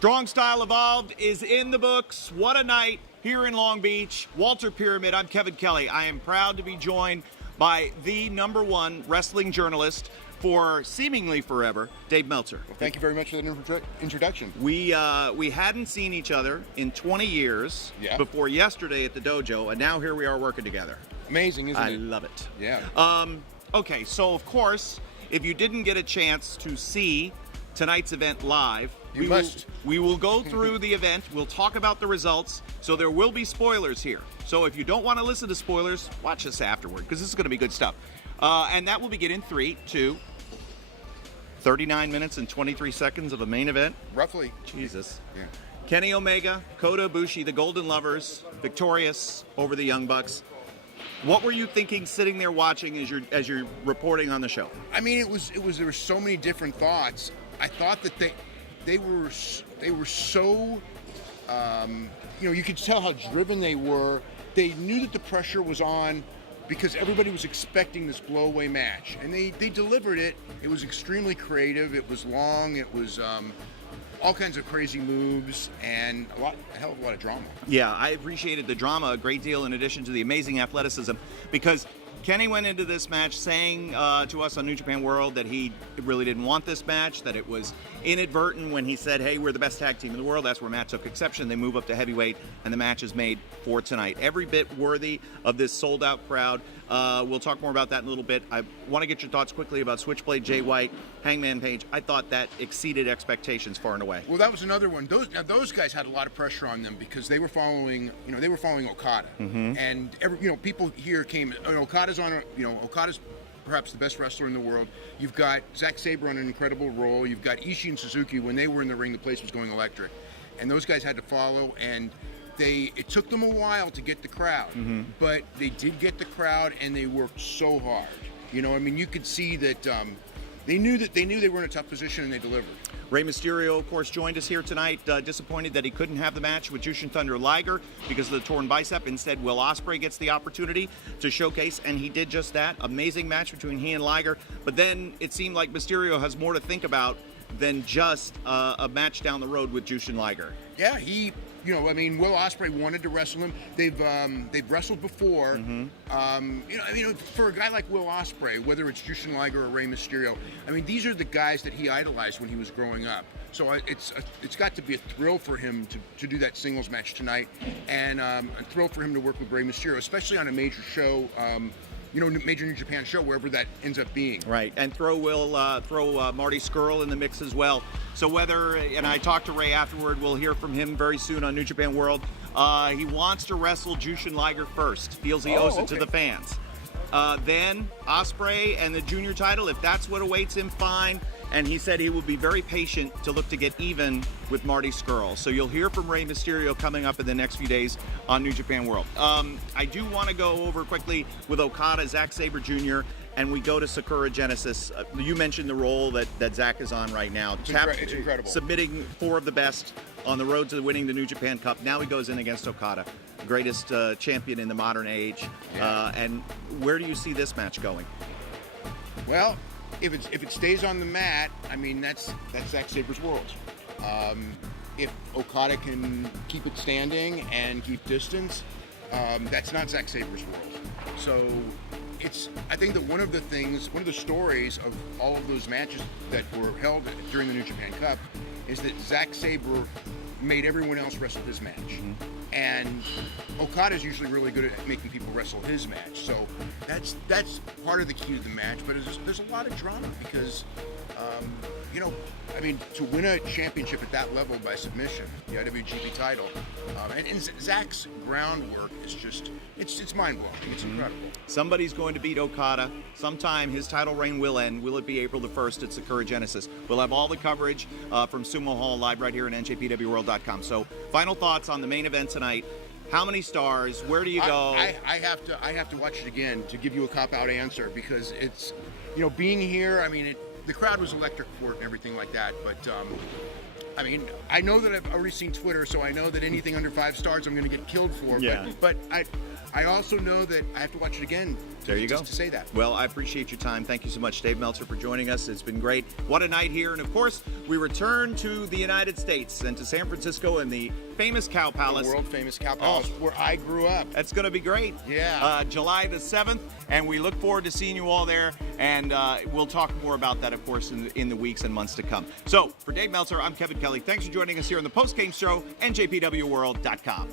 Strong Style Evolved is in the books. What a night here in Long Beach. Walter Pyramid, I'm Kevin Kelly. I am proud to be joined by the #1 wrestling journalist for seemingly forever, Dave Meltzer. Well, thank you very much for that introduction. We hadn't seen each other in 20 years before yesterday at the dojo, and now here we are working together. Amazing, isn't it? I love it. Yeah. Okay, so of course, if you didn't get a chance to see tonight's event live, we will go through the event. We'll talk about the results. So there will be spoilers here. So if you don't want to listen to spoilers, watch us afterward, because this is going to be good stuff. And that will begin in 3, 2, 39 minutes and 23 seconds of a main event. Roughly. Jesus. Yeah. Kenny Omega, Kota Ibushi, the Golden Lovers, victorious over the Young Bucks. What were you thinking sitting there watching as you're reporting on the show? I mean, there were so many different thoughts. I thought that they were so, you could tell how driven they were. They knew that the pressure was on because everybody was expecting this blow-away match, and they delivered it. It was extremely creative. It was long. It was all kinds of crazy moves and a hell of a lot of drama. Yeah, I appreciated the drama a great deal, in addition to the amazing athleticism, because Kenny went into this match saying to us on New Japan World that he really didn't want this match, that it was inadvertent when he said, hey, we're the best tag team in the world. That's where Matt took exception. They move up to heavyweight, and the match is made for tonight. Every bit worthy of this sold-out crowd. We'll talk more about that in a little bit. I want to get your thoughts quickly about Switchblade, Jay White, Hangman Page. I thought that exceeded expectations far and away. Well, that was another one. Those guys had a lot of pressure on them because they were following Okada, and people here came. Okada's perhaps the best wrestler in the world. You've got Zack Sabre on an incredible role. You've got Ishii and Suzuki. When they were in the ring, the place was going electric, and those guys had to follow. And it took them a while to get the crowd, but they did get the crowd, and they worked so hard. You could see that they knew they were in a tough position, and they delivered. Rey Mysterio, of course, joined us here tonight. Disappointed that he couldn't have the match with Jushin Thunder Liger because of the torn bicep. Instead, Will Ospreay gets the opportunity to showcase, and he did just that. Amazing match between he and Liger. But then it seemed like Mysterio has more to think about than just a match down the road with Jushin Liger. Yeah, Will Ospreay wanted to wrestle him. They've wrestled before. For a guy like Will Ospreay, whether it's Jushin Liger or Rey Mysterio, these are the guys that he idolized when he was growing up. So it's got to be a thrill for him to do that singles match tonight, and a thrill for him to work with Rey Mysterio, especially on a major show. Major New Japan show, wherever that ends up being. Right, and throw Marty Scurll in the mix as well. So and I talked to Ray afterward, we'll hear from him very soon on New Japan World. He wants to wrestle Jushin Liger first, feels he owes it to the fans. Then Ospreay and the junior title, if that's what awaits him, fine. And he said he will be very patient to look to get even with Marty Scurll. So you'll hear from Rey Mysterio coming up in the next few days on New Japan World. I do want to go over quickly with Okada, Zack Sabre Jr., and we go to Sakura Genesis. You mentioned the role that Zack is on right now. It's incredible. Submitting 4 of the best on the road to winning the New Japan Cup. Now he goes in against Okada, greatest champion in the modern age. Yeah. And where do you see this match going? Well, if it stays on the mat, that's Zack Sabre's world. If Okada can keep it standing and keep distance, that's not Zack Sabre's world. So I think that one of the stories of all of those matches that were held during the New Japan Cup is that Zack Sabre made everyone else wrestle his match. And Okada's usually really good at making people wrestle his match. So that's part of the key to the match. But there's a lot of drama because, to win a championship at that level by submission, the IWGP title, and Zack's groundwork is just, it's mind-blowing. It's incredible. Somebody's going to beat Okada. Sometime his title reign will end. Will it be April the 1st at Sakura Genesis? We'll have all the coverage from Sumo Hall live right here on NJPWWorld.com. So final thoughts on the main event tonight. How many stars? Where do you go? I have to watch it again to give you a cop-out answer because it's, being here, the crowd was electric for it and everything like that, but I know that I've already seen Twitter, so I know that anything under 5 stars I'm going to get killed for. Yeah. But I also know that I have to watch it again. There you go. Just to say that. Well, I appreciate your time. Thank you so much, Dave Meltzer, for joining us. It's been great. What a night here. And of course, we return to the United States and to San Francisco and the famous Cow Palace. The world famous Cow Palace, where I grew up. That's going to be great. Yeah. July the 7th. And we look forward to seeing you all there. And we'll talk more about that, of course, in the weeks and months to come. So for Dave Meltzer, I'm Kevin Kelly. Thanks for joining us here on the Post Game Show, NJPWWorld.com.